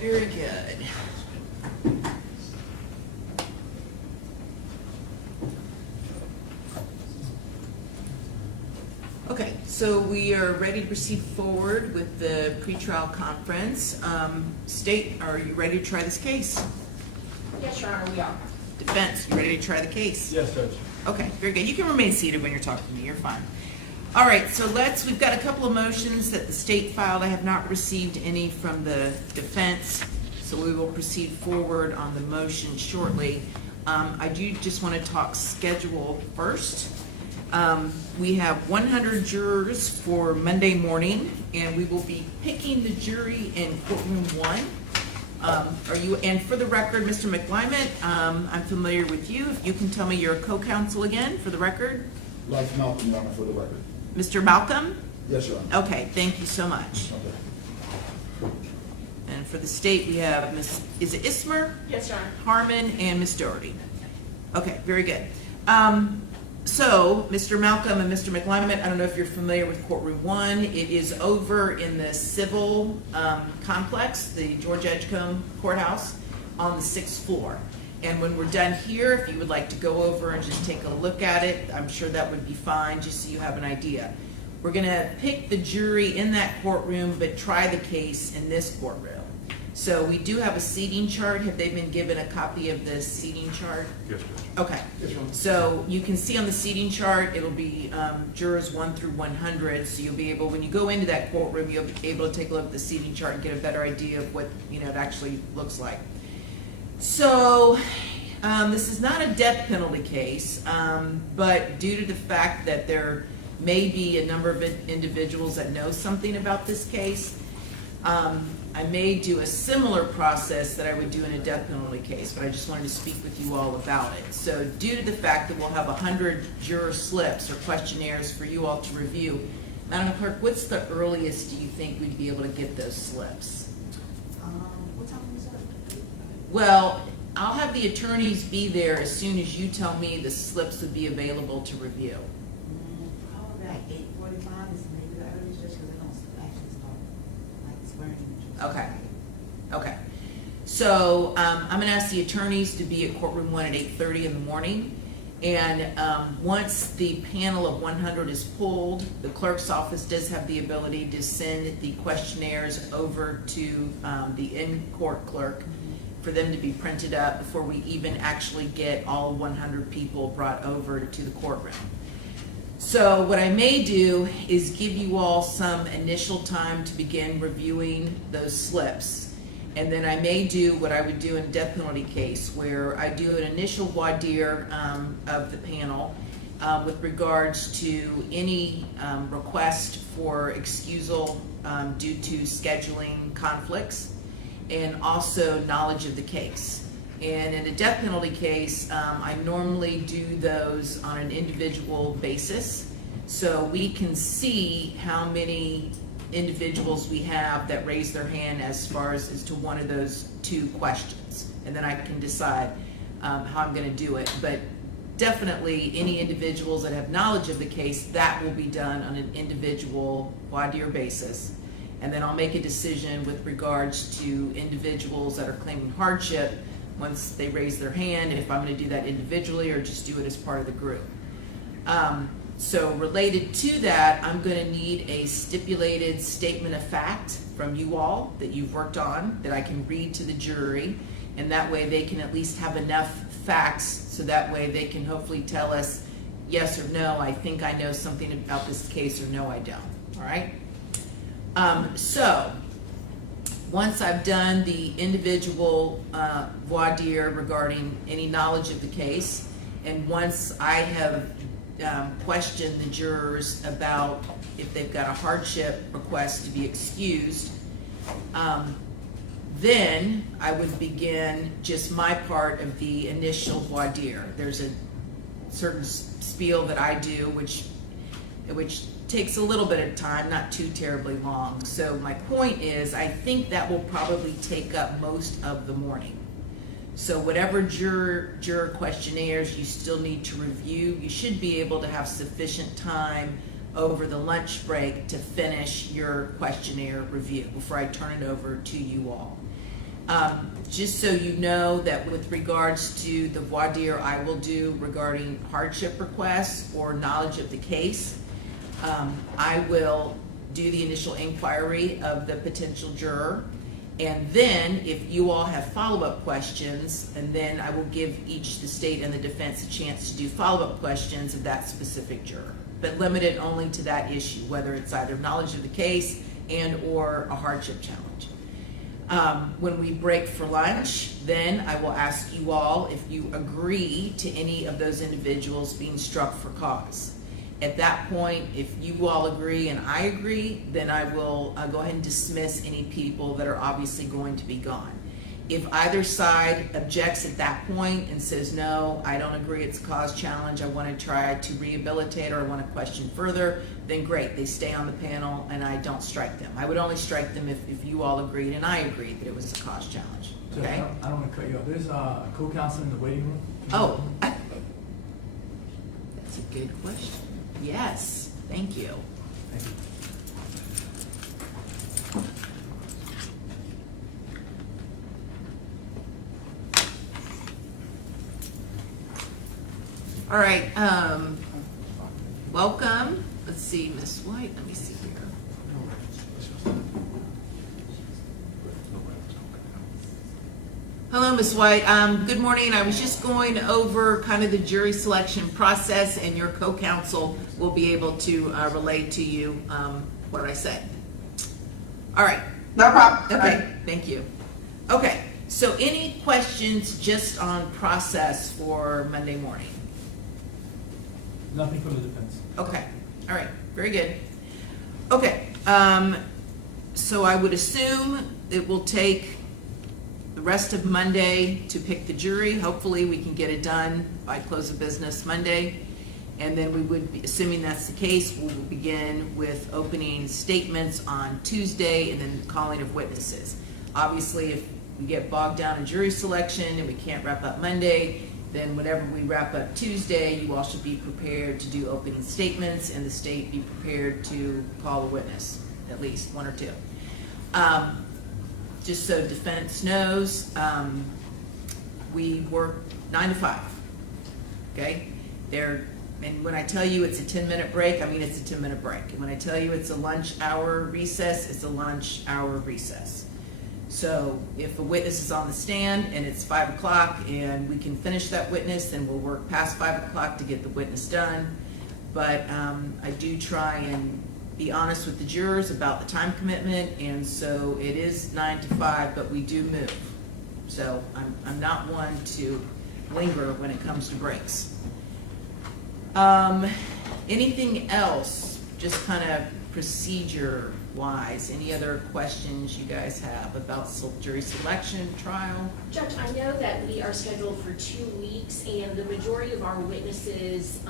Very good. Okay, so we are ready to proceed forward with the pretrial conference. State, are you ready to try this case? Yes, Your Honor, we are. Defense, you ready to try the case? Yes, Judge. Okay, very good. You can remain seated when you're talking to me. You're fine. All right, so we've got a couple of motions that the state filed. I have not received any from the defense, so we will proceed forward on the motion shortly. I do just want to talk schedule first. We have 100 jurors for Monday morning, and we will be picking the jury in courtroom 1. And for the record, Mr. McLyman, I'm familiar with you. If you can tell me your co-counsel again for the record. Life Malcolm, Your Honor, for the record. Mr. Malcolm? Yes, Your Honor. Okay, thank you so much. Okay. And for the state, we have is it Ismer, Yes, Your Honor. Harmon, and Miss Doherty. Okay, very good. So, Mr. Malcolm and Mr. McLyman, I don't know if you're familiar with courtroom 1. It is over in the civil complex, the George Edgecombe Courthouse, on the 6th floor. And when we're done here, if you would like to go over and just take a look at it, I'm sure that would be fine, just so you have an idea. We're going to pick the jury in that courtroom, but try the case in this courtroom. So we do have a seating chart. Have they been given a copy of the seating chart? Yes, Judge. Okay. Yes, Your Honor. So you can see on the seating chart, it'll be jurors 1 through 100. So you'll be able, when you go into that courtroom, you'll be able to take a look at the seating chart and get a better idea of what it actually looks like. So this is not a death penalty case, but due to the fact that there may be a number of individuals that know something about this case, I may do a similar process that I would do in a death penalty case, but I just wanted to speak with you all about it. So due to the fact that we'll have 100 juror slips or questionnaires for you all to review, Madam Clerk, what's the earliest do you think we'd be able to get those slips? What time is it? Well, I'll have the attorneys be there as soon as you tell me the slips would be available to review. Probably like 8:45 is maybe the earliest, just because they don't actually start like swearing. Okay. Okay. So I'm going to ask the attorneys to be at courtroom 1 at 8:30 in the morning. And once the panel of 100 is pulled, the clerk's office does have the ability to send the questionnaires over to the in-court clerk for them to be printed up before we even actually get all 100 people brought over to the courtroom. So what I may do is give you all some initial time to begin reviewing those slips. And then I may do what I would do in a death penalty case, where I do an initial voir dire of the panel with regards to any request for excusal due to scheduling conflicts, and also knowledge of the case. And in a death penalty case, I normally do those on an individual basis, so we can see how many individuals we have that raise their hand as far as to one of those 2 questions. And then I can decide how I'm going to do it. But definitely any individuals that have knowledge of the case, that will be done on an individual voir dire basis. And then I'll make a decision with regards to individuals that are claiming hardship once they raise their hand, if I'm going to do that individually or just do it as part of the group. So related to that, I'm going to need a stipulated statement of fact from you all that you've worked on that I can read to the jury, and that way they can at least have enough facts so that way they can hopefully tell us yes or no, I think I know something about this case, or no, I don't. All right? So once I've done the individual voir dire regarding any knowledge of the case, and once I have questioned the jurors about if they've got a hardship request to be excused, then I would begin just my part of the initial voir dire. There's a certain spiel that I do, which takes a little bit of time, not too terribly long. So my point is, I think that will probably take up most of the morning. So whatever juror questionnaires you still need to review, you should be able to have sufficient time over the lunch break to finish your questionnaire review before I turn it over to you all. Just so you know that with regards to the voir dire I will do regarding hardship requests or knowledge of the case, I will do the initial inquiry of the potential juror. And then if you all have follow-up questions, and then I will give each the state and the defense a chance to do follow-up questions of that specific juror, but limited only to that issue, whether it's either knowledge of the case and or a hardship challenge. When we break for lunch, then I will ask you all if you agree to any of those individuals being struck for cause. At that point, if you all agree and I agree, then I will go ahead and dismiss any people that are obviously going to be gone. If either side objects at that point and says, no, I don't agree, it's a cause challenge, I want to try to rehabilitate or I want to question further, then great, they stay on the panel and I don't strike them. I would only strike them if you all agreed and I agreed that it was a cause challenge, So okay? I don't want to cut you off. There's a co-counsel in the waiting room. Oh, that's a good question. Yes, thank you. Thank you. All right, welcome. Let's see, Miss White, let me see here. Hello, Miss White. Good morning. I was just going over kind of the jury selection process, and your co-counsel will be able to relay to you what I said. All right. No problem. Okay, thank you. Okay, so any questions just on process for Monday morning? Nothing from the defense. Okay, all right, very good. Okay, so I would assume it will take the rest of Monday to pick the jury. Hopefully we can get it done by close of business Monday. And then we would be, assuming that's the case, we will begin with opening statements on Tuesday and then calling of witnesses. Obviously, if we get bogged down in jury selection and we can't wrap up Monday, then whenever we wrap up Tuesday, you all should be prepared to do opening statements and the state be prepared to call a witness, at least one or two. Just so defense knows, we work 9 to 5, okay? And when I tell you it's a 10-minute break, I mean it's a 10-minute break. And when I tell you it's a lunch hour recess, it's a lunch hour recess. So if a witness is on the stand and it's 5 o'clock and we can finish that witness, then we'll work past 5 o'clock to get the witness done. But I do try and be honest with the jurors about the time commitment, and so it is 9 to 5, but we do move. So I'm not one to linger when it comes to breaks. Anything else, just kind of procedure-wise? Any other questions you guys have about jury selection, trial? Judge, I know that we are scheduled for 2 weeks, and the majority of our witnesses,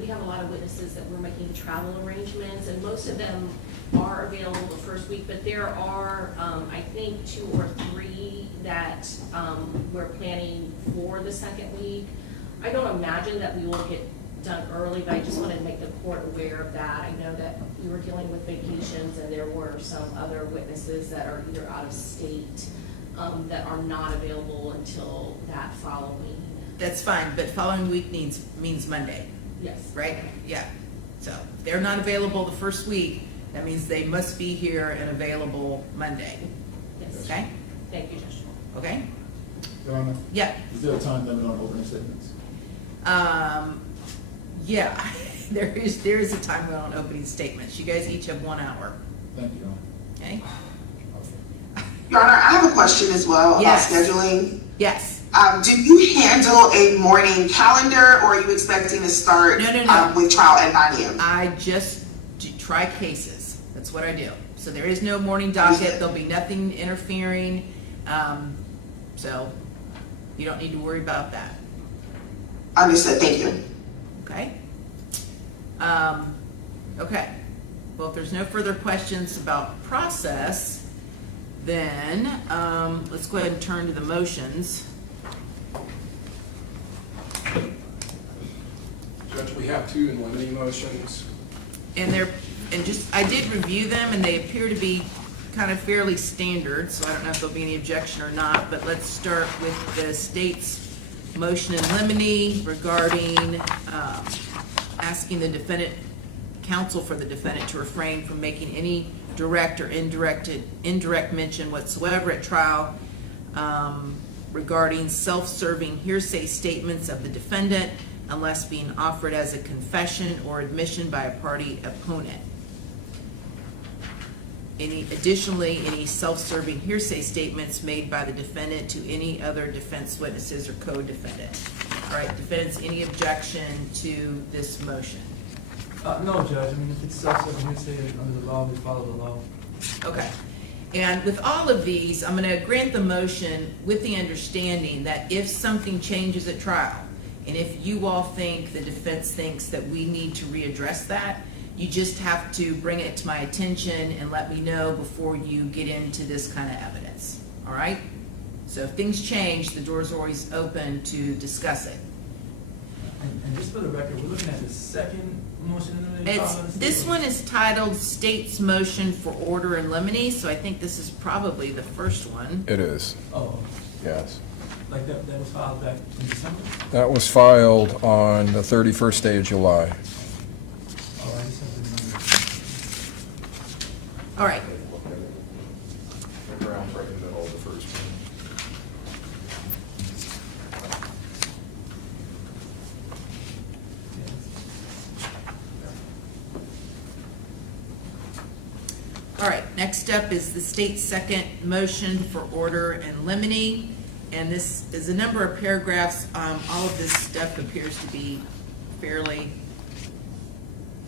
we have a lot of witnesses that we're making travel arrangements, and most of them are available the first week, but there are, I think, 2 or 3 that we're planning for the second week. I don't imagine that we will get done early, but I just wanted to make the court aware of that. I know that we were dealing with vacations, and there were some other witnesses that are either out of state that are not available until that following. That's fine, but following week means Monday, Yes. right? Yeah. So if they're not available the first week, that means they must be here and available Monday. Yes. Okay? Thank you, Judge. Okay? Your Honor, Yeah. is there a time limit on opening statements? Yeah, there is a time limit on opening statements. You guys each have 1 hour, Thank you, Your Honor. okay? Your Honor, I have a question as well about Yes. scheduling. Yes. Do you handle a morning calendar, or are you expecting to start No. with trial at 9 a.m.? I just try cases. That's what I do. So there is no morning docket. There'll be nothing interfering. So you don't need to worry about that. Understood. Thank you. Okay? Okay. Well, if there's no further questions about process, then let's go ahead and turn to the motions. Judge, we have 2 in limine motions. And I did review them, and they appear to be kind of fairly standard, so I don't know if there'll be any objection or not, but let's start with the state's motion in limine regarding asking the defendant, counsel for the defendant to refrain from making any direct or indirect mention whatsoever at trial regarding self-serving hearsay statements of the defendant unless being offered as a confession or admission by a party opponent. Additionally, any self-serving hearsay statements made by the defendant to any other defense witnesses or co-defendant. All right, defendants, any objection to this motion? No, Judge, I mean, if it's self-serving hearsay under the law, we follow the law. Okay. And with all of these, I'm going to grant the motion with the understanding that if something changes at trial, and if you all think, the defense thinks that we need to readdress that, you just have to bring it to my attention and let me know before you get into this kind of evidence. All right? So if things change, the door's always open to discuss it. And just for the record, we're looking at the second motion in the This one is titled State's Motion for Order in Limine, so I think this is probably the first one. It is, Oh, yes. like that was filed back in December? That was filed on the 31st day of July. Oh, I just have to remember. All right. Around right in the middle of the first one. All right, next up is the state's second motion for order in limine. And this is a number of paragraphs. All of this stuff appears to be fairly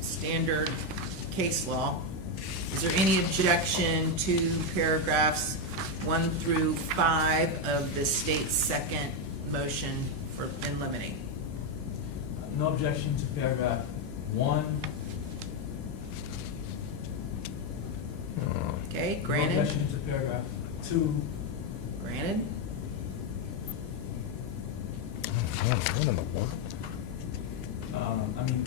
standard case law. Is there any objection to paragraphs 1 through 5 of the state's second motion for in limine? No objection to paragraph 1. Okay, No granted. objection to paragraph 2. Granted. What in the world? I mean,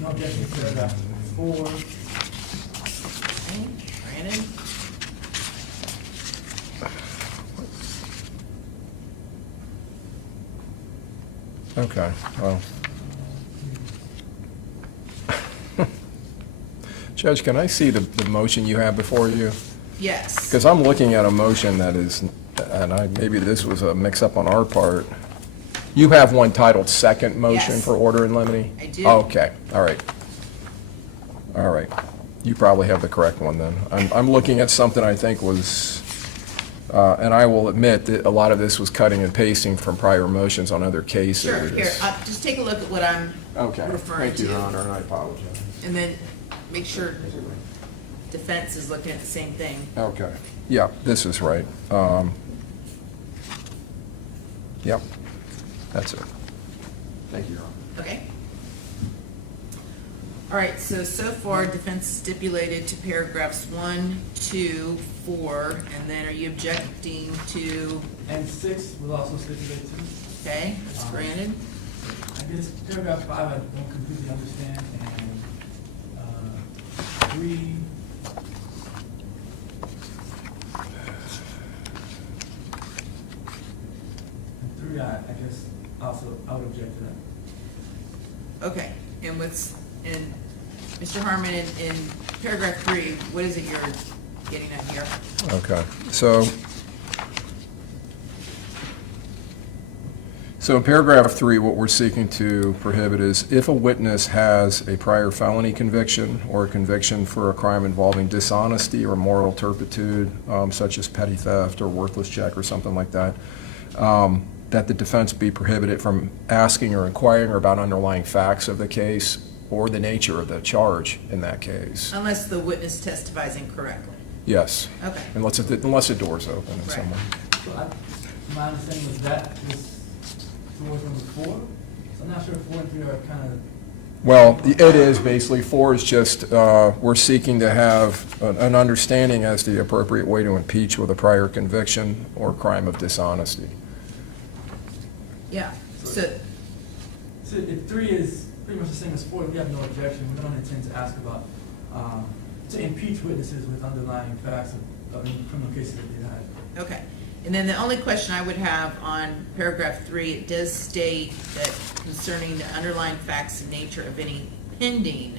no objection to paragraph 4. Okay, granted. Okay, well. Judge, can I see the motion you have before you? Yes. Because I'm looking at a motion that is, and maybe this was a mix-up on our part. You have one titled Second Motion Yes. for Order in Limine? I do. Okay, all right. All right. You probably have the correct one then. I'm looking at something I think was, and I will admit that a lot of this was cutting and pasting from prior motions on other cases. Sure, here, just take a look at what I'm Okay, referring thank you, Your to. Honor, and I apologize. And then make sure defense is looking at the same thing. Okay, yeah, this is right. Yep, that's it. Thank you, Your Honor. Okay? All right, so far defense stipulated to paragraphs 1, 2, 4, and then are you objecting to, And 6 will also stipulate to. okay, that's granted. I guess paragraph 5 I don't completely understand, and 3. And 3, I guess also I would object to that. Okay, and Mr. Harmon, in paragraph 3, what is it you're getting at here? Okay, so in paragraph 3, what we're seeking to prohibit is if a witness has a prior felony conviction or a conviction for a crime involving dishonesty or moral turpitude, such as petty theft or worthless check or something like that, that the defense be prohibited from asking or inquiring about underlying facts of the case or the nature of the charge in that case. Unless the witness testifies incorrectly. Yes, Okay. unless the door's open in some way. So my understanding was that was towards number 4, so I'm not sure if 4 and 3 are kind of. Well, it is basically, 4 is just, we're seeking to have an understanding as to the appropriate way to impeach with a prior conviction or crime of dishonesty. Yeah, so, So if 3 is pretty much the same as 4, we have no objection. We don't intend to ask about, to impeach witnesses with underlying facts criminal cases that they had. Okay. And then the only question I would have on paragraph 3, it does state that concerning the underlying facts and nature of any pending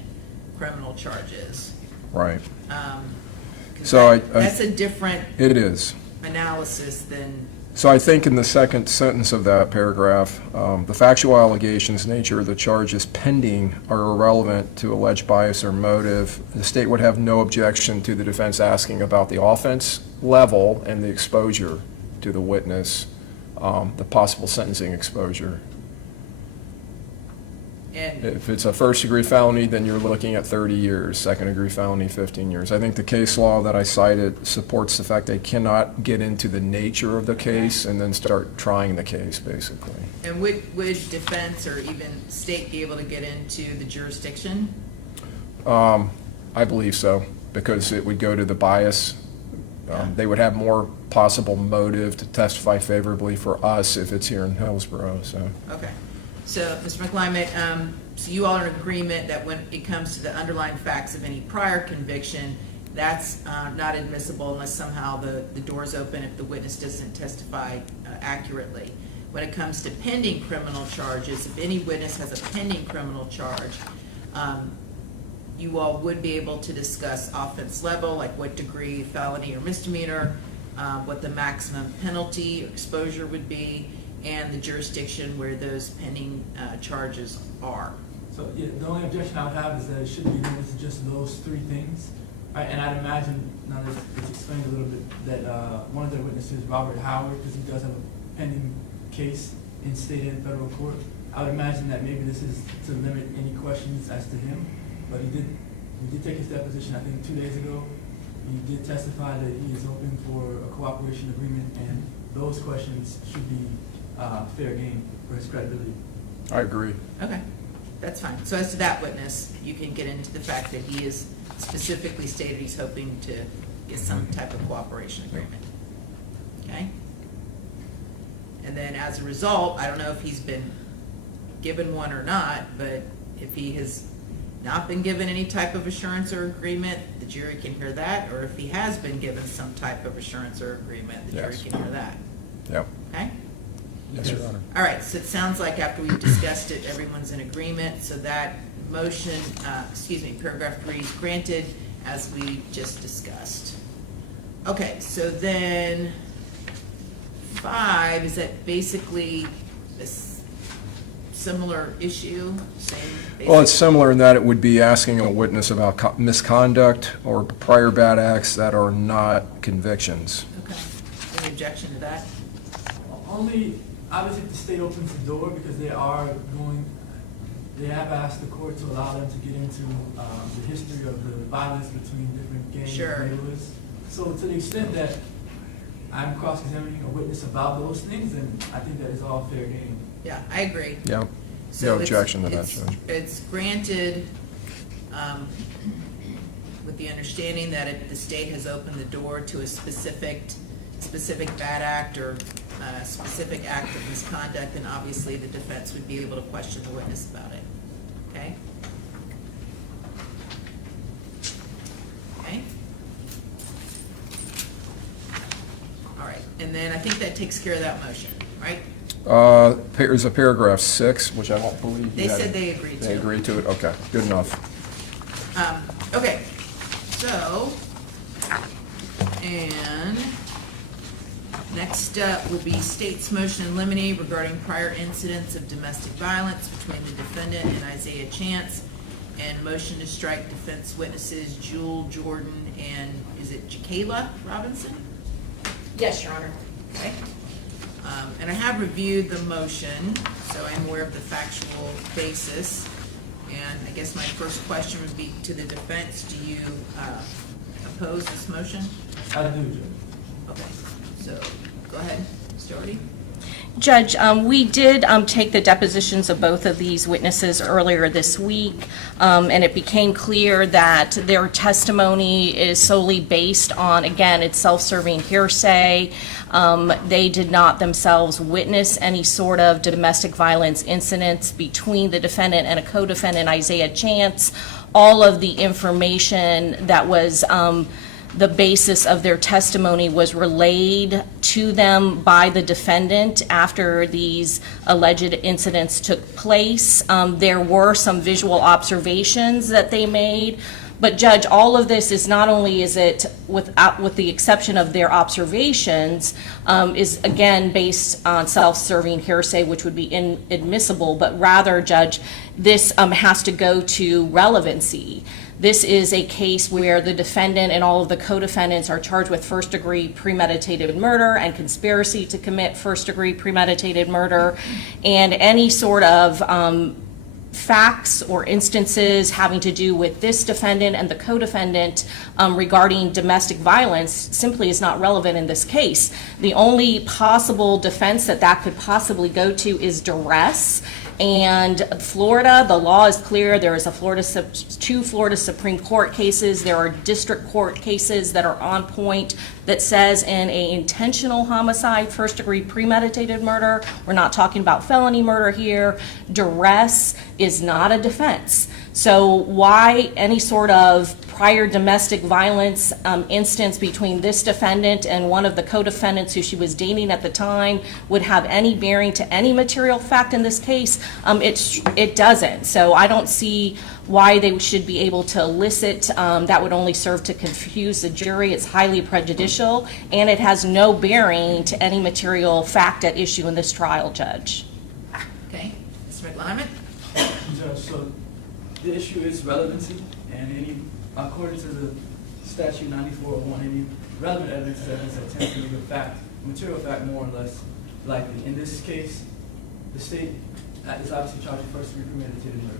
criminal charges. Right. 'Cause So that's a different It is. analysis than, So I think in the second sentence of that paragraph, the factual allegations, nature of the charges pending are irrelevant to alleged bias or motive. The state would have no objection to the defense asking about the offense level and the exposure to the witness, the possible sentencing exposure. and, If it's a first-degree felony, then you're looking at 30 years. Second-degree felony, 15 years. I think the case law that I cited supports the fact they cannot get into the nature of the case and then start trying the case, basically. and would defense or even state be able to get into the jurisdiction? I believe so, because it would go to the bias. They would have more possible motive to testify favorably for us if it's here in Hillsborough, so. Okay. So, Mr. McClimate, so you all are in agreement that when it comes to the underlying facts of any prior conviction, that's not admissible unless somehow the door's open if the witness doesn't testify accurately. When it comes to pending criminal charges, if any witness has a pending criminal charge, you all would be able to discuss offense level, like what degree felony or misdemeanor, what the maximum penalty or exposure would be, and the jurisdiction where those pending charges are. So, yeah, the only objection I would have is that it should be limited to just those 3 things. Right, and I'd imagine, now that it's explained a little bit, that one of the witnesses, Robert Howard, because he does have a pending case in state and federal court, I would imagine that maybe this is to limit any questions as to him. But we did take his deposition, I think, 2 days ago. He did testify that he is open for a cooperation agreement, and those questions should be fair game for his credibility. I agree. Okay, that's fine. So as to that witness, you can get into the fact that he is specifically stated he's hoping to get some type of cooperation agreement. Okay? And then as a result, I don't know if he's been given one or not, but if he has not been given any type of assurance or agreement, the jury can hear that, or if he has been given some type of assurance or agreement, the jury Yes. can hear that. Yep. Okay? Yes, Your Honor. All right, so it sounds like after we've discussed it, everyone's in agreement, so that motion, paragraph 3 is granted as we just discussed. Okay, so then 5, is that basically this similar issue, same? Well, it's basic- similar in that it would be asking a witness about misconduct or prior bad acts that are not convictions. Okay, any objection to that? Only, obviously, if the state opens the door, because they have asked the court to allow them to get into the history of the violence between different gang Sure. neighborhoods. So to the extent that I'm cross-examining a witness about those things, then I think that is all fair game. Yeah, I agree. Yep. So No it's- objection to that, it's- Judge. It's granted with the understanding that if the state has opened the door to a specific bad act or specific act of misconduct, then obviously the defense would be able to question the witness about it. Okay? Okay? All right, and then I think that takes care of that motion, right? There's a paragraph 6, which I don't believe you They had. said they agreed to. They agreed to it? Okay, good enough. Okay, so, and next up would be state's motion in limine regarding prior incidents of domestic violence between the defendant and Isaiah Chance, and motion to strike defense witnesses Jewel Jordan and, is it Jakayla Robinson? Yes, Your Honor. Okay. And I have reviewed the motion, so I'm aware of the factual basis. And I guess my first question would be to the defense, do you oppose this motion? I do, Judge. Okay, so go ahead, Mr. Doherty. Judge, we did take the depositions of both of these witnesses earlier this week, and it became clear that their testimony is solely based on, again, it's self-serving hearsay. They did not themselves witness any sort of domestic violence incidents between the defendant and a co-defendant, Isaiah Chance. All of the information that was the basis of their testimony was relayed to them by the defendant after these alleged incidents took place. There were some visual observations that they made. But Judge, all of this is not only is it with the exception of their observations, is again based on self-serving hearsay, which would be inadmissible, but rather, Judge, this has to go to relevancy. This is a case where the defendant and all of the co-defendants are charged with first-degree premeditated murder and conspiracy to commit first-degree premeditated murder, and any sort of facts or instances having to do with this defendant and the co-defendant regarding domestic violence simply is not relevant in this case. The only possible defense that could possibly go to is duress. And Florida, the law is clear. There is two Florida Supreme Court cases. There are district court cases that are on point that says in a intentional homicide, first-degree premeditated murder, we're not talking about felony murder here, duress is not a defense. So why any sort of prior domestic violence instance between this defendant and one of the co-defendants who she was dating at the time would have any bearing to any material fact in this case? It doesn't. So I don't see why they should be able to elicit. That would only serve to confuse the jury. It's highly prejudicial, and it has no bearing to any material fact at issue in this trial, Judge. Okay, Mr. McLyman? Judge, so the issue is relevancy, and according to the statute 9401, any relevant evidence is evidence that tends to be a fact, material fact more or less likely. In this case, the state is obviously charged with first-degree premeditated murder.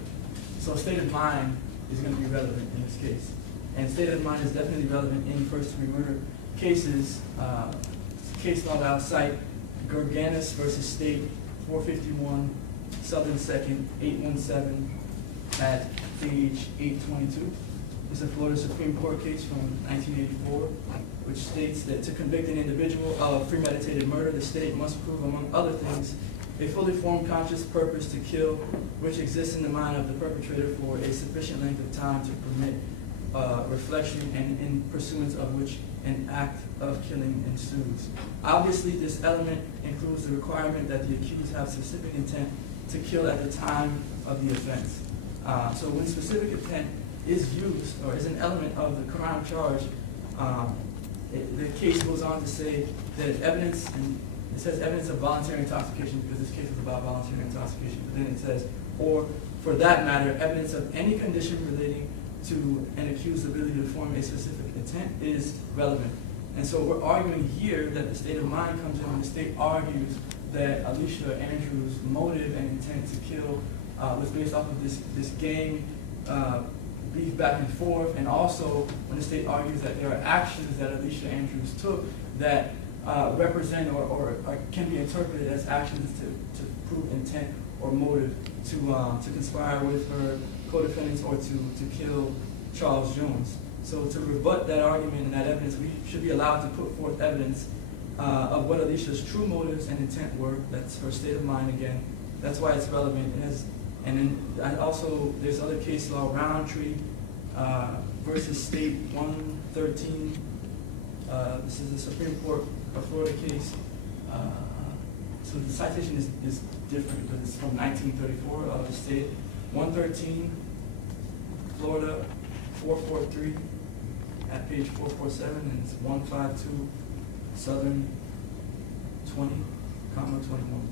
So state of mind is going to be relevant in this case. And state of mind is definitely relevant in first-degree murder cases. Case law that I'll cite, Gerganis versus State, 451, Southern 2nd, 817, at page 822. It's a Florida Supreme Court case from 1984, which states that to convict an individual of premeditated murder, the state must prove, among other things, a fully formed conscious purpose to kill, which exists in the mind of the perpetrator for a sufficient length of time to permit reflection, and in pursuance of which an act of killing ensues. Obviously, this element includes the requirement that the accused have specific intent to kill at the time of the offense. So when specific intent is used or is an element of the crime charge, the case goes on to say that evidence, and it says evidence of voluntary intoxication because this case is about voluntary intoxication, but then it says, or for that matter, evidence of any condition relating to an accused's ability to form a specific intent is relevant. And so we're arguing here that the state of mind comes in when the state argues that Alicia Andrews' motive and intent to kill was based off of this gang beef back and forth, and also when the state argues that there are actions that Alicia Andrews took that represent or can be interpreted as actions to prove intent or motive to conspire with her co-defendants or to kill Charles Jones. So to rebut that argument and that evidence, we should be allowed to put forth evidence of what Alicia's true motives and intent were. That's her state of mind again. That's why it's relevant. And then also there's other case law, Roundtree versus State 113. This is the Supreme Court of Florida case. So the citation is different because it's from 1934 of the state. 113, Florida 443 at page 447, and it's 152, Southern 20, comma 21.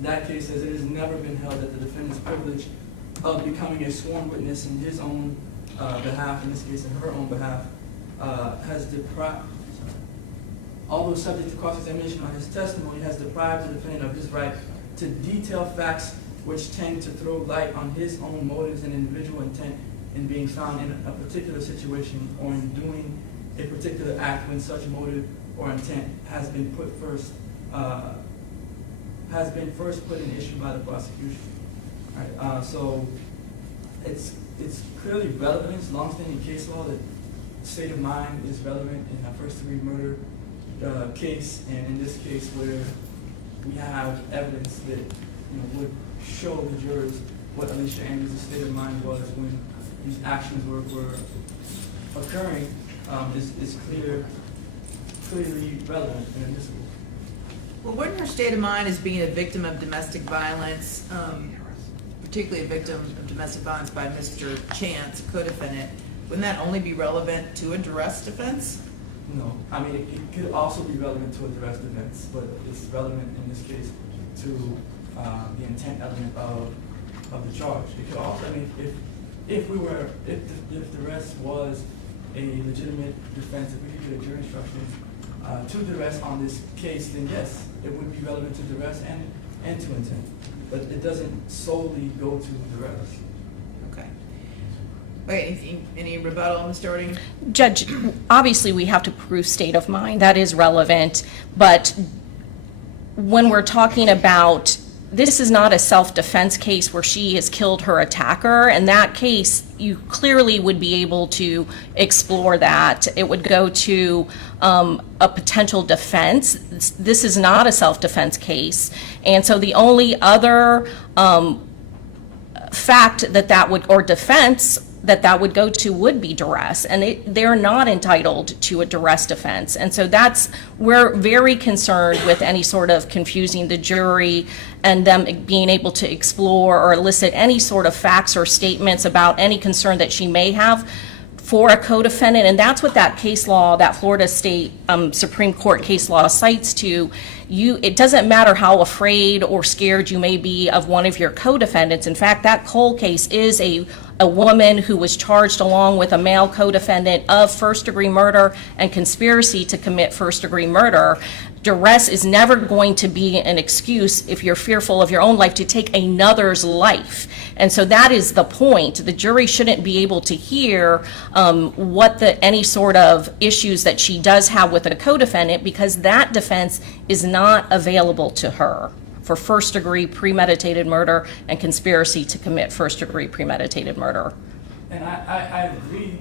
That case says it has never been held that the defendant's privilege of becoming a sworn witness in his own behalf, in this case in her own behalf, has deprived, although subject to cross-examination on his testimony, has deprived the defendant of his right to detail facts which tend to throw light on his own motives and individual intent in being found in a particular situation or in doing a particular act when such motive or intent has been first put in issue by the prosecution. All right, so it's clearly relevant. It's long-standing case law that state of mind is relevant in a first-degree murder case, and in this case where we have evidence that would show the jurors what Alicia Andrews' state of mind was when these actions were occurring. is clearly relevant and admissible. Well, wouldn't her state of mind as being a victim of domestic violence, particularly a victim of domestic violence by Mr. Chance, a co-defendant, wouldn't that only be relevant to a duress defense? No, I mean, it could also be relevant to a duress defense, but it's relevant in this case to the intent element of the charge. It could also, I mean, if duress was a legitimate defense, if we could get a jury instruction to duress on this case, then yes, it would be relevant to duress and to intent. But it doesn't solely go to duress. Okay. Wait, any rebuttal, Mr. Ording? Judge, obviously, we have to prove state of mind. That is relevant. But when we're talking about, this is not a self-defense case where she has killed her attacker. In that case, you clearly would be able to explore that. It would go to a potential defense. This is not a self-defense case. And so the only other fact that would, or defense that would go to would be duress, and they're not entitled to a duress defense. And so we're very concerned with any sort of confusing the jury and them being able to explore or elicit any sort of facts or statements about any concern that she may have for a co-defendant. And that's what that case law, that Florida State Supreme Court case law cites to. It doesn't matter how afraid or scared you may be of one of your co-defendants. In fact, that Cole case is a woman who was charged along with a male co-defendant of first-degree murder and conspiracy to commit first-degree murder. Duress is never going to be an excuse if you're fearful of your own life to take another's life. And so that is the point. The jury shouldn't be able to hear any sort of issues that she does have with a co-defendant, because that defense is not available to her for first-degree premeditated murder and conspiracy to commit first-degree premeditated murder. And I agree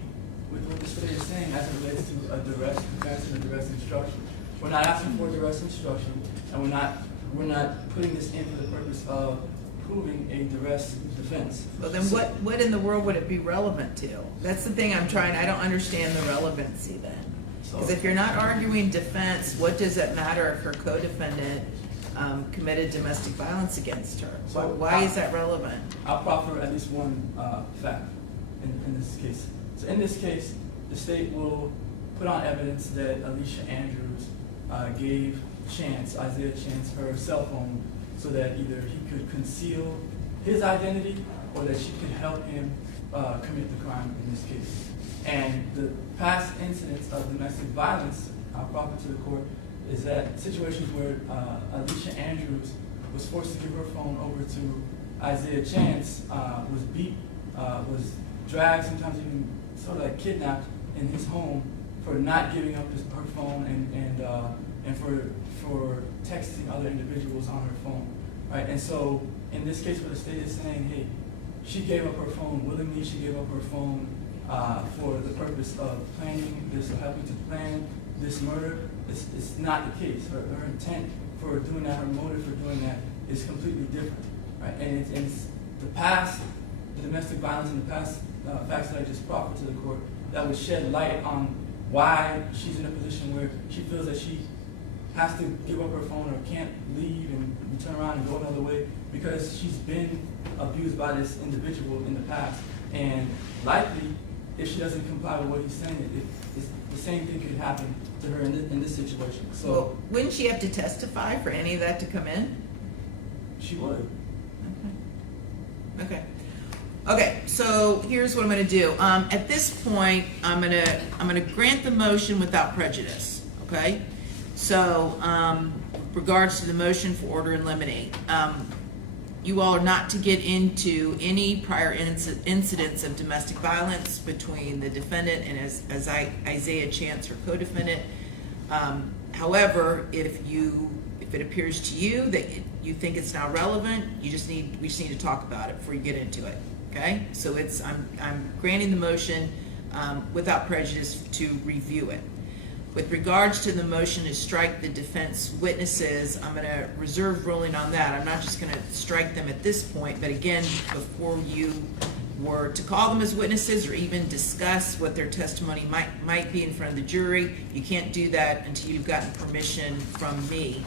with what the state is saying as it relates to a duress defense and a duress instruction. We're not asking for a duress instruction, and we're not putting this in for the purpose of proving a duress defense. Well, then what in the world would it be relevant to? That's the thing I don't understand the relevancy then. Because if you're not arguing defense, what does it matter if her co-defendant committed domestic violence against her? So why is that relevant? I'll proffer at least one fact in this case. So in this case, the state will put on evidence that Alicia Andrews gave Isaiah Chance, her cell phone, so that either he could conceal his identity or that she could help him commit the crime in this case. And the past incidents of domestic violence, I'll proffer to the court, is that situations where Alicia Andrews was forced to give her phone over to Isaiah Chance, was beat, was dragged, sometimes even sort of like kidnapped in his home for not giving up her phone and for texting other individuals on her phone, right? And so in this case where the state is saying, hey, she gave up her phone willingly, she gave up her phone for the purpose of planning this, or helping to plan this murder, it's not the case. Her intent for doing that, her motive for doing that is completely different, right? And it's the domestic violence and the past facts that I just proffered to the court that would shed light on why she's in a position where she feels that she has to give up her phone or can't leave and turn around and go another way because she's been abused by this individual in the past. And likely, if she doesn't comply with what he's saying, the same thing could happen to her in this situation. So, Well, wouldn't she have to testify for any of that to come in? she would. Okay, so here's what I'm gonna do. At this point, I'm gonna grant the motion without prejudice, okay? So, regards to the motion for order in limine, you all are not to get into any prior incidents of domestic violence between the defendant and as Isaiah Chance, her co-defendant. However, if it appears to you that you think it's now relevant, we just need to talk about it before you get into it. Okay? So I'm granting the motion without prejudice to review it. With regards to the motion to strike the defense witnesses, I'm going to reserve ruling on that. I'm not just going to strike them at this point, but again, before you were to call them as witnesses or even discuss what their testimony might be in front of the jury, you can't do that until you've gotten permission from me.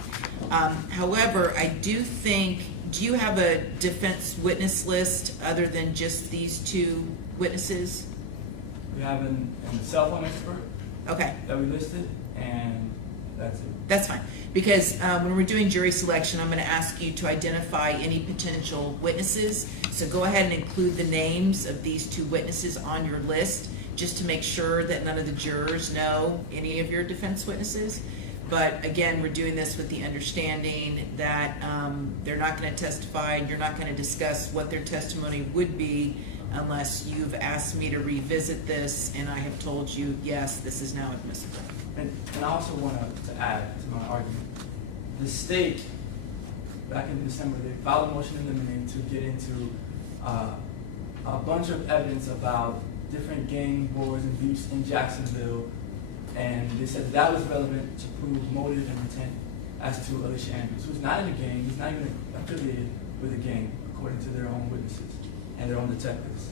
However, I do think, do you have a defense witness list other than just these two witnesses? We have a cell phone expert Okay. that we listed, and that's it. That's fine, because when we're doing jury selection, I'm going to ask you to identify any potential witnesses. So go ahead and include the names of these two witnesses on your list, just to make sure that none of the jurors know any of your defense witnesses. But again, we're doing this with the understanding that they're not going to testify, and you're not going to discuss what their testimony would be unless you've asked me to revisit this and I have told you, yes, this is now admissible. And I also want to add to my argument. The state, back in December, they filed a motion in limine to get into a bunch of evidence about different gang wars and beefs in Jacksonville, and they said that was relevant to prove motive and intent as to Alicia Andrews, who's not in a gang, who's not even affiliated with a gang, according to their own witnesses and their own detectives.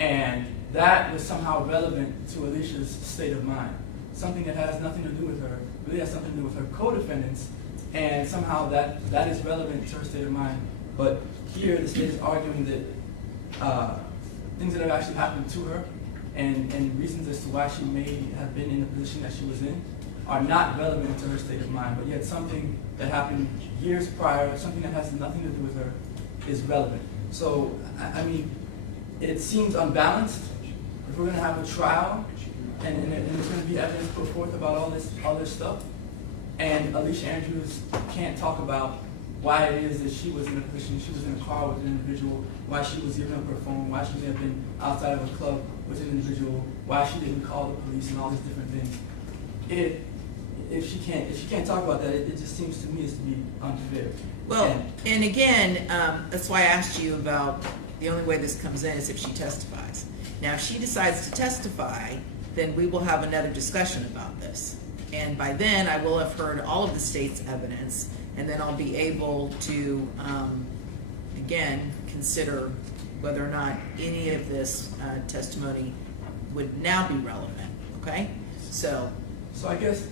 And that was somehow relevant to Alicia's state of mind. Something that has nothing to do with her, really has something to do with her co-defendants, and somehow that is relevant to her state of mind. But here, the state is arguing that things that have actually happened to her and reasons as to why she may have been in the position that she was in are not relevant to her state of mind. But yet something that happened years prior, something that has nothing to do with her, is relevant. So, I mean, it seems unbalanced. If we're going to have a trial, and there's going to be evidence put forth about all this stuff, and Alicia Andrews can't talk about why it is that she was in a position, she was in a car with an individual, why she was giving up her phone, why she may have been outside of a club with an individual, why she didn't call the police, and all these different things. If she can't talk about that, it just seems to me as to be unfair. Well, and again, that's why I asked you about the only way this comes in is if she testifies. Now, if she decides to testify, then we will have another discussion about this. And by then, I will have heard all of the state's evidence, and then I'll be able to, again, consider whether or not any of this testimony would now be relevant, okay? So I guess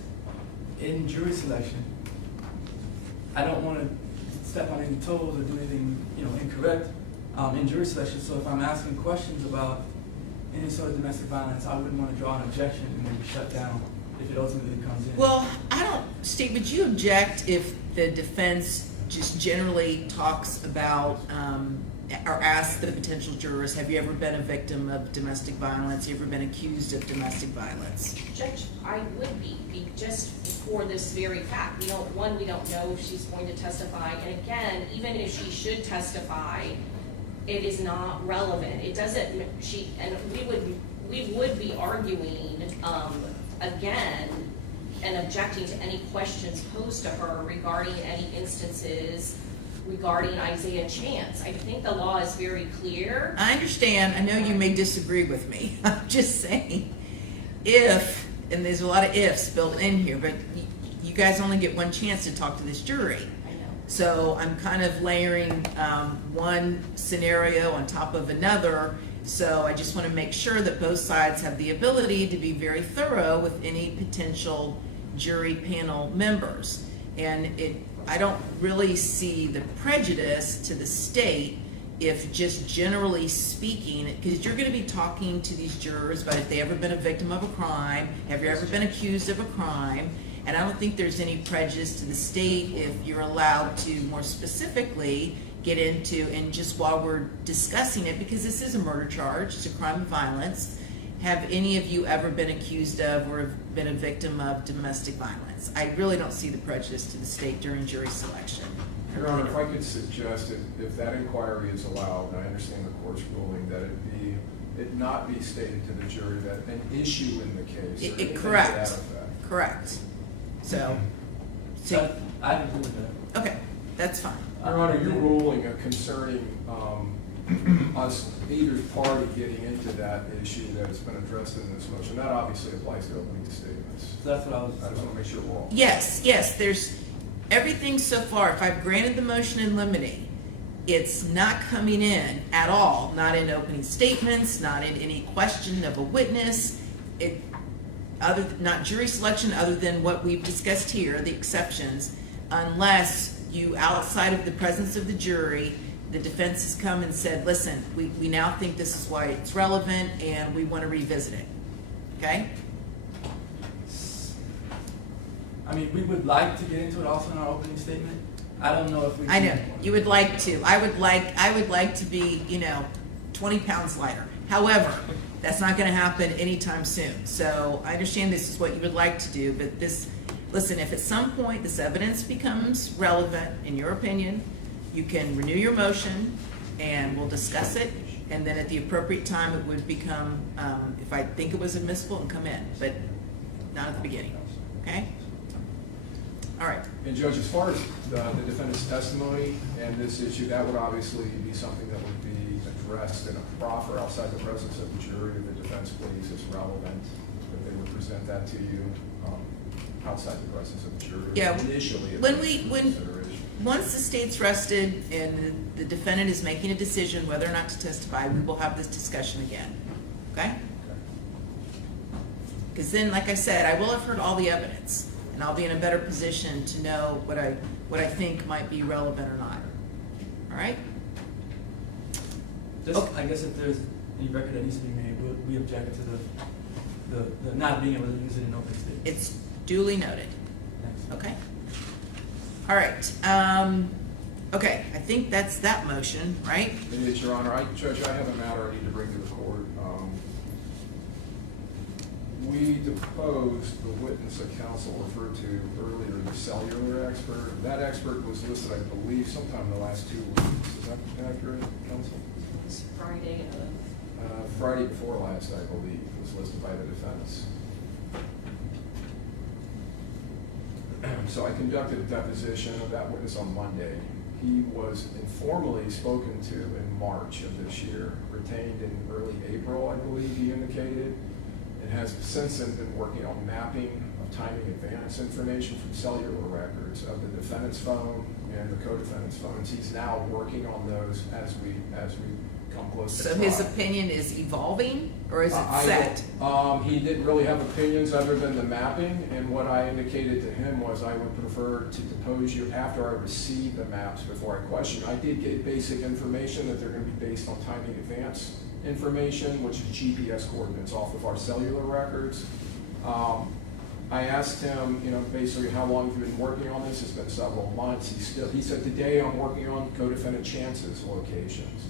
in jury selection, I don't want to step on any toes or do anything, incorrect in jury selection. So if I'm asking questions about any sort of domestic violence, I wouldn't want to draw an objection and then be shut down if it ultimately comes in. well, I don't, State, would you object if the defense just generally talks about or asks the potential jurors, have you ever been a victim of domestic violence? Have you ever been accused of domestic violence? Judge, I would be just for this very fact. We don't know if she's going to testify, and again, even if she should testify, it is not relevant. It doesn't, we would be arguing, again, and objecting to any questions posed to her regarding any instances regarding Isaiah Chance. I think the law is very clear. I understand. I know you may disagree with me. I'm just saying, if, and there's a lot of ifs built in here, but you guys only get one chance to talk to this jury. I know. So I'm kind of layering one scenario on top of another. So I just want to make sure that both sides have the ability to be very thorough with any potential jury panel members. And I don't really see the prejudice to the state if just generally speaking, because you're going to be talking to these jurors about if they ever been a victim of a crime, have you ever been accused of a crime, and I don't think there's any prejudice to the state if you're allowed to more specifically get into, and just while we're discussing it, because this is a murder charge, it's a crime of violence, have any of you ever been accused of or have been a victim of domestic violence? I really don't see the prejudice to the state during jury selection. Your Honor, if I could suggest if that inquiry is allowed, and I understand the court's ruling, that it not be stated to the jury that an issue in the case or anything to Correct. that effect. Correct. So I agree with that. okay, that's fine. Your Honor, your ruling concerning us, either party getting into that issue that has been addressed in this motion, that obviously applies to opening statements. That's what I I just want to make sure we're all. Yes, there's everything so far. If I've granted the motion in limine, it's not coming in at all, not in opening statements, not in any question of a witness, not jury selection, other than what we've discussed here, the exceptions, unless you, outside of the presence of the jury, the defense has come and said, listen, we now think this is why it's relevant and we want to revisit it, okay? I mean, we would like to get into it also in our opening statement. I don't know if we. I know, you would like to. I would like to be, 20 pounds lighter. However, that's not gonna happen anytime soon. So I understand this is what you would like to do, but listen, if at some point this evidence becomes relevant, in your opinion, you can renew your motion and we'll discuss it. And then at the appropriate time, it would become, if I think it was admissible, and come in, but not at the beginning, okay? All right. And Judge, as far as the defendant's testimony and this issue, that would obviously be something that would be addressed in a proffer outside the presence of the jury. If the defense believes it's relevant, that they would present that to you outside the presence of the jury. Yeah, Initially, if when there's we- when- consideration. Once the state's rested and the defendant is making a decision whether or not to testify, we will have this discussion again, okay? Because then, like I said, I will have heard all the evidence, and I'll be in a better position to know what I think might be relevant or not. All right? Just, I guess if there's any record that needs to be made, we object to the not being able to use it in open statement. It's duly noted, Thanks. okay? All right, okay, I think that's that motion, right? It is, Your Honor. Judge, I have a matter I need to bring to the court. We deposed the witness that counsel referred to earlier, the cellular expert. That expert was listed, I believe, sometime in the last 2 weeks. Is that accurate, counsel? It's Friday Friday before last, I believe, was listed by the defense. So I conducted a deposition of that witness on Monday. He was informally spoken to in March of this year, retained in early April, I believe he indicated, and has since then been working on mapping of timing advance information from cellular records of the defendant's phone and the co-defendant's phones. He's now working on those as we come close to So trial. his opinion is evolving, or is it set? He didn't really have opinions other than the mapping, and what I indicated to him was I would prefer to depose you after I receive the maps before I question. I did get basic information that they're gonna be based on timing advance information, which is GPS coordinates off of our cellular records. I asked him, basically how long have you been working on this? It's been several months. He said, today I'm working on co-defendant Chance's locations.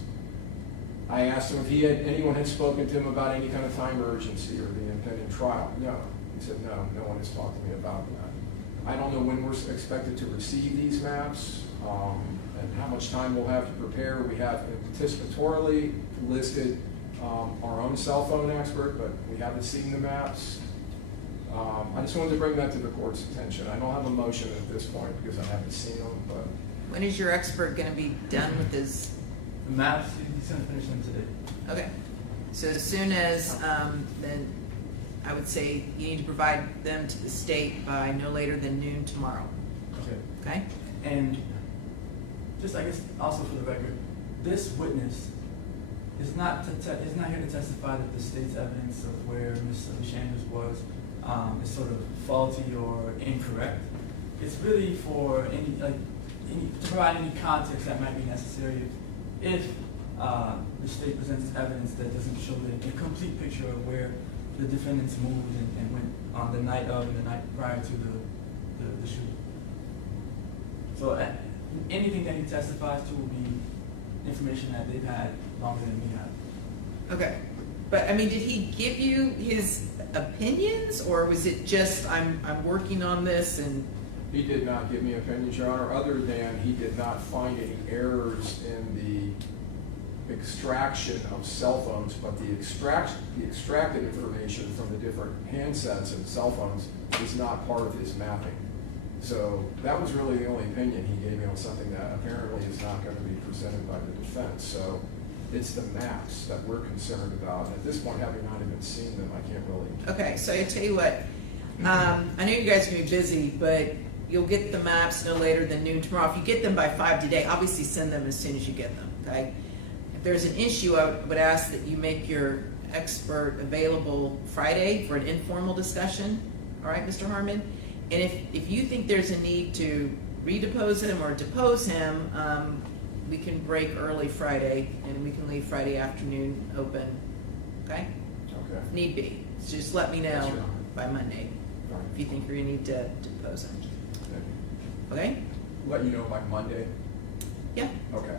I asked him if anyone had spoken to him about any kind of time urgency or the impending trial. No. He said, no one has talked to me about that. I don't know when we're expected to receive these maps, and how much time we'll have to prepare. We have anticipatorily listed our own cell phone expert, but we haven't seen the maps. I just wanted to bring that to the court's attention. I don't have a motion at this point because I haven't seen them, but When is your expert gonna be done with his? The maps, he's gonna finish them today. Okay, so as soon as, then I would say you need to provide them to the state by no later than noon tomorrow, Okay. okay? And just, I guess, also for the record, this witness is not is not here to testify that the state's evidence of where Ms. Alicia Andrews was is sort of faulty or incorrect. It's really for to provide any context that might be necessary if the state presents evidence that doesn't show the complete picture of where the defendants moved and went on the night of and the night prior to the shooting. So anything that he testifies to will be information that they've had longer than we have. Okay, but I mean, did he give you his opinions, or was it just, I'm working on this and? he did not give me opinions, Your Honor, other than he did not find any errors in the extraction of cell phones, but the extracted information from the different handsets and cell phones is not part of his mapping. So that was really the only opinion he gave me on something that apparently is not going to be presented by the defense. So it's the maps that we're concerned about. And at this point, having not even seen them, I can't really. Okay, so I tell you what, I know you guys are gonna be busy, but you'll get the maps no later than noon tomorrow. If you get them by 5 today, obviously send them as soon as you get them, okay? If there's an issue, I would ask that you make your expert available Friday for an informal discussion, all right, Mr. Harmon? And if you think there's a need to redepose him or depose him, we can break early Friday, and we can leave Friday afternoon open, okay? Okay. If need be. So just let me Yes, know Your Honor. by Monday if you think you're gonna need to depose him, okay? Let you know by Monday? Yeah, Okay.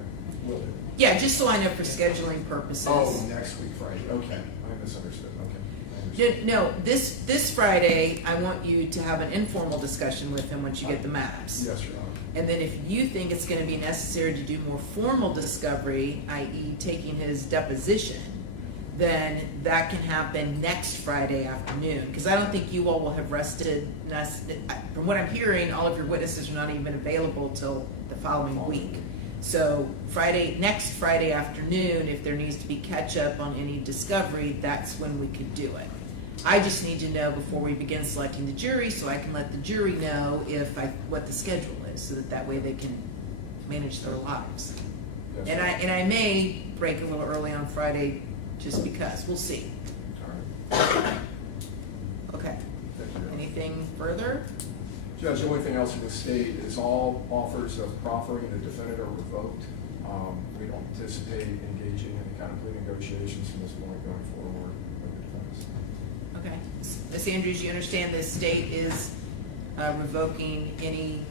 Will do. yeah, just so I know for scheduling purposes. Oh, next week, Friday, okay, I misunderstood, okay. I understand. No, this Friday, I want you to have an informal discussion with him once you get the maps. Yes, Your Honor. And then if you think it's gonna be necessary to do more formal discovery, i.e. taking his deposition, then that can happen next Friday afternoon. Because I don't think you all will have rested, from what I'm hearing, all of your witnesses are not even available till the following week. So next Friday afternoon, if there needs to be catch-up on any discovery, that's when we could do it. I just need to know before we begin selecting the jury, so I can let the jury know what the schedule is, so that way they can manage their lives. Yes, And I may break a little early on Friday, just because, we'll see. All right. Okay, Thank you. anything further? Judge, the only thing else in the state is all offers of proffering the defendant are revoked. We don't anticipate engaging in any kind of plea negotiations from this point going forward with the defense. Okay. Ms. Andrews, you understand the state is revoking any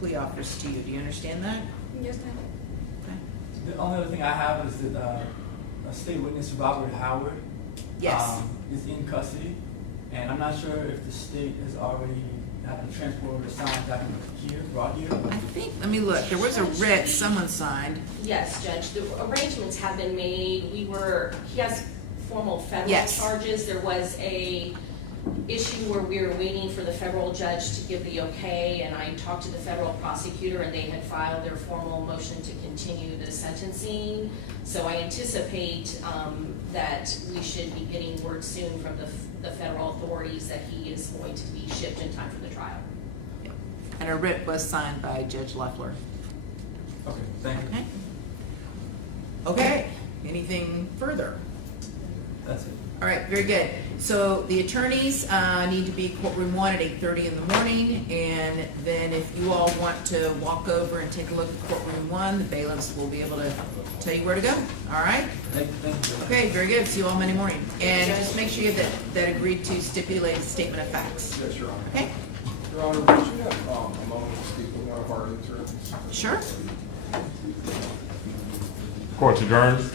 plea offers to you, do you understand that? Yes, ma'am. Okay. The only other thing I have is that a state witness, Robert Howard, Yes. is in custody, and I'm not sure if the state has already had the transport or signed back here, brought here. I think, let me look, there was a writ someone signed. Yes, Judge, the arrangements have been made. He has formal federal Yes. charges. There was a issue where we were waiting for the federal judge to give the okay, and I talked to the federal prosecutor, and they had filed their formal motion to continue the sentencing. So I anticipate that we should be getting word soon from the federal authorities that he is going to be shipped in time for the trial. And a writ was signed by Judge Leffler. Okay, thank you. Okay. Okay, anything further? That's it. All right, very good. So the attorneys need to be courtroom 1 at 8:30 in the morning, and then if you all want to walk over and take a look at courtroom 1, the bailiffs will be able to tell you where to go. All right? Thank you. Okay, very good. See you all Monday morning. And just make sure you get that agreed to stipulated statement of facts. Yes, Your Honor. Okay? Your Honor, would you have a moment to speak with one of our interns? Sure. Court adjourned.